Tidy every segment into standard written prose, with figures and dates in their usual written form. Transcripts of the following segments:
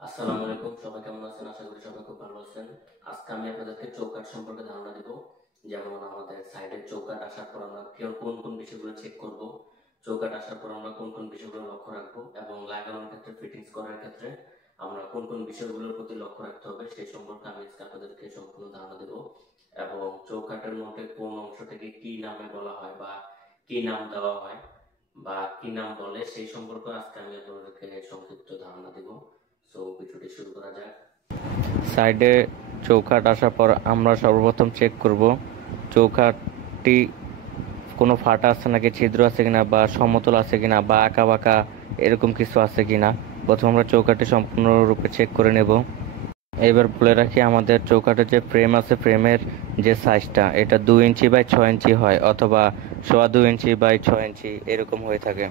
আসসালামু আলাইকুম, সবাই কেমন আছেন? আশা করি সবাই খুব ভালো আছেন। আজকে আমি আপনাদেরকে চৌকাঠ সম্পর্কে ধারণা দিব। যেমন আমাদের সাইডের চৌকাঠ আসার পর আমরা কোন কোন বিষয়গুলো চেক করব, চৌকাঠ আসার পর আমরা কোন কোন বিষয়গুলো লক্ষ্য রাখবো এবং লাগানোর ক্ষেত্রে, ফিটিংস করার ক্ষেত্রে আমরা কোন কোন বিষয়গুলোর প্রতি লক্ষ্য রাখতে হবে সেই সম্পর্কে আমি আজকে আপনাদেরকে সম্পূর্ণ ধারণা দেব। এবং চৌকাঠের মধ্যে কোন অংশটাকে কি নামে বলা হয় বা কি নাম দেওয়া হয় বা কি নাম বলে সেই সম্পর্কে আজকে আমি আপনাদেরকে সংক্ষিপ্ত ধারণা দেব। সো ভিডিওটি শুরু করা যাক। সাইডে চৌকাঠ আসার পর আমরা সর্বপ্রথম চেক করব চৌকাঠটি কোনো ফাটা আছে নাকি, ছিদ্র আছে কিনা, বা সমতল আছে কিনা, বা আঁকা বাঁকা এরকম কিছু আছে কিনা। প্রথমে আমরা চৌকাঠটি সম্পূর্ণরূপে চেক করে নেব। এবার বলে রাখি, আমাদের চৌকাঠের যে ফ্রেম আছে, ফ্রেমের যে সাইজটা এটা 2 ইঞ্চি বাই 6 ইঞ্চি হয়, অথবা 2.25 ইঞ্চি বাই 6 ইঞ্চি এরকম হয়ে থাকে।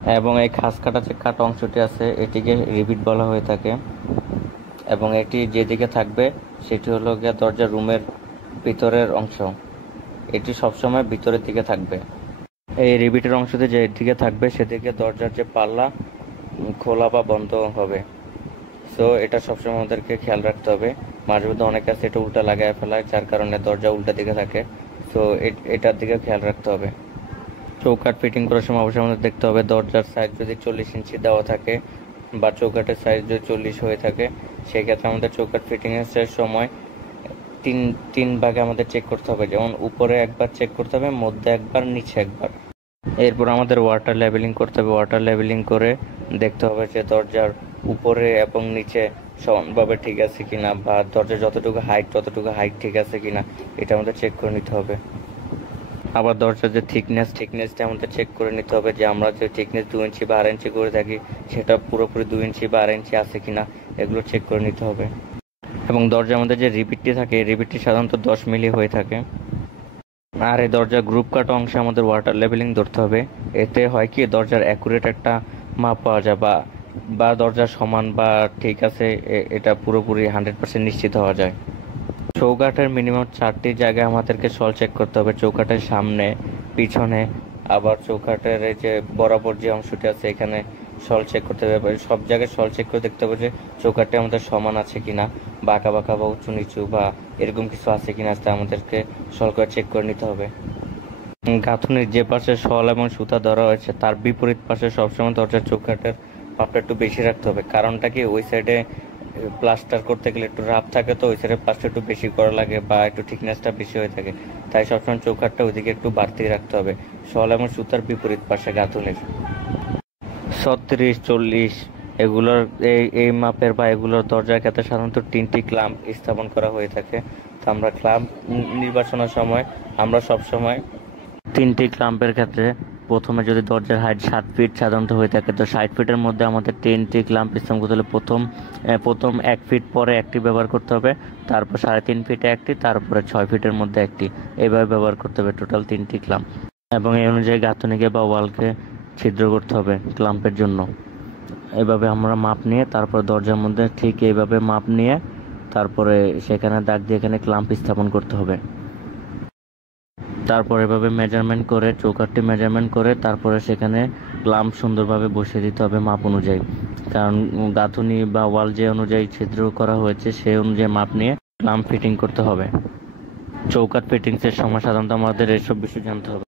এবং এই খাস কাটা যে কাটা অংশটি আছে এটিকে রিবিট বলা হয়ে থাকে। এবং এটি যেদিকে থাকবে সেটি হলো গিয়ে দরজার রুমের ভিতরের অংশ। এটি সবসময় ভিতরের দিকে থাকবে। এই রিবিটের অংশতে যেদিকে থাকবে সেদিকে দরজার যে পাল্লা খোলা বা বন্ধ হবে। সো এটা সবসময় আমাদেরকে খেয়াল রাখতে হবে। মাঝে মধ্যে অনেকে আছে এটা উল্টা লাগায় ফেলায়, যার কারণে দরজা উল্টা দিকে থাকে। সো এটার দিকে খেয়াল রাখতে হবে। চৌকাঠ ফিটিং করার সময় অবশ্যই আমাদের দেখতে হবে দরজার সাইজ যদি 40 ইঞ্চি দেওয়া থাকে বা চৌকাঠের সাইজ যদি 40 হয়ে থাকে, সেক্ষেত্রে আমাদের চৌকাঠ ফিটিংয়ের সময় তিন তিন ভাগে আমাদের চেক করতে হবে। যেমন উপরে একবার চেক করতে হবে, মধ্যে একবার, নিচে একবার। এরপর আমাদের ওয়াটার লেভেলিং করতে হবে। ওয়াটার লেভেলিং করে দেখতে হবে যে দরজার উপরে এবং নিচে সমানভাবে ঠিক আছে কিনা, বা দরজার যতটুকু হাইট ততটুকু হাইট ঠিক আছে কিনা, এটা আমাদের চেক করে নিতে হবে। আবার দরজার যে থিকনেসটা আমাদের চেক করে নিতে হবে যে আমরা যে থিকনেস 2 ইঞ্চি বা 2.5 ইঞ্চি করে থাকি সেটা পুরোপুরি 2 ইঞ্চি বা 2.5 ইঞ্চি আছে কিনা, এগুলো চেক করে নিতে হবে। এবং দরজার মধ্যে যে রিপিটটি থাকে, এই রিপিটটি সাধারণত 10 মিলি হয়ে থাকে। আর এই দরজার গ্রুপ কাট অংশে আমাদের ওয়াটার লেভেলিং ধরতে হবে। এতে হয় কি, দরজার অ্যাকুরেট একটা মাপ পাওয়া যায়, বা বা দরজার সমান বা ঠিক আছে এটা পুরোপুরি 100% নিশ্চিত হওয়া যায়। চৌকাঠের মিনিমাম 4টি জায়গায় আমাদেরকে সল চেক করতে হবে। চৌকাঠের সামনে, পিছনে, আবার চৌকাঠের এই যে বরাবর যে অংশটি আছে এখানে সল চেক করতে হবে। সব জায়গায় সল চেক করে দেখতে হবে যে চৌকাঠটি আমাদের সমান আছে কিনা, বা আঁকা বাঁকা বা উঁচু নিচু বা এরকম কিছু আছে কিনা, তা আমাদেরকে সল করে চেক করে নিতে হবে। গাঁথুনির যে পাশে সল এবং সুতা ধরা হয়েছে তার বিপরীত পাশে সবসময় দরজার চৌকাঠের মাপটা একটু বেশি রাখতে হবে। কারণটা কি, ওই সাইডে প্লাস্টার করতে গেলে একটু রাফ থাকে, তো ওই সাইডে প্লাস্টার একটু বেশি করা লাগে বা একটু থিকনেসটা বেশি হয়ে থাকে। তাই সবসময় চৌকাঠটা ওইদিকে একটু বাড়তি রাখতে হবে, সল এবং সুতার বিপরীত পাশে গাঁথুনির। 36, 40 এগুলোর এই মাপের বা এগুলোর দরজার ক্ষেত্রে সাধারণত 3টি ক্লাম্প স্থাপন করা হয়ে থাকে। তো আমরা ক্লাম্প নির্বাচনের সময় আমরা সবসময় 3টি ক্লাম্পের ক্ষেত্রে প্রথমে যদি দরজার হাইট 7 ফিট সাধারণত হয়ে থাকে, তো 60 ফিটের মধ্যে আমাদের 3টি ক্লাম্প স্থাপন করতে হলে প্রথম 1 ফিট পরে একটি ব্যবহার করতে হবে, তারপর 3.5 ফিটে একটি, তারপরে 6 ফিটের মধ্যে একটি, এইভাবে ব্যবহার করতে হবে টোটাল 3টি ক্লাম্প। এবং এই অনুযায়ী গাঁথুনিকে বা ওয়ালকে ছিদ্র করতে হবে ক্লাম্পের জন্য। এভাবে আমরা মাপ নিয়ে তারপর দরজার মধ্যে ঠিক এইভাবে মাপ নিয়ে তারপরে সেখানে দাগ দিয়ে এখানে ক্লাম্প স্থাপন করতে হবে। তারপর এভাবে মেজারমেন্ট করে, চৌকাঠটি মেজারমেন্ট করে তারপরে সেখানে ক্লাম্প সুন্দরভাবে বসিয়ে দিতে হবে মাপ অনুযায়ী। কারণ গাঁথুনি বা ওয়াল যে অনুযায়ী ছিদ্র করা হয়েছে সেই অনুযায়ী মাপ নিয়ে ক্লাম্প ফিটিং করতে হবে। চৌকাঠ ফিটিংসের সময় সাধারণত আমাদের এসব বিষয় জানতে হবে।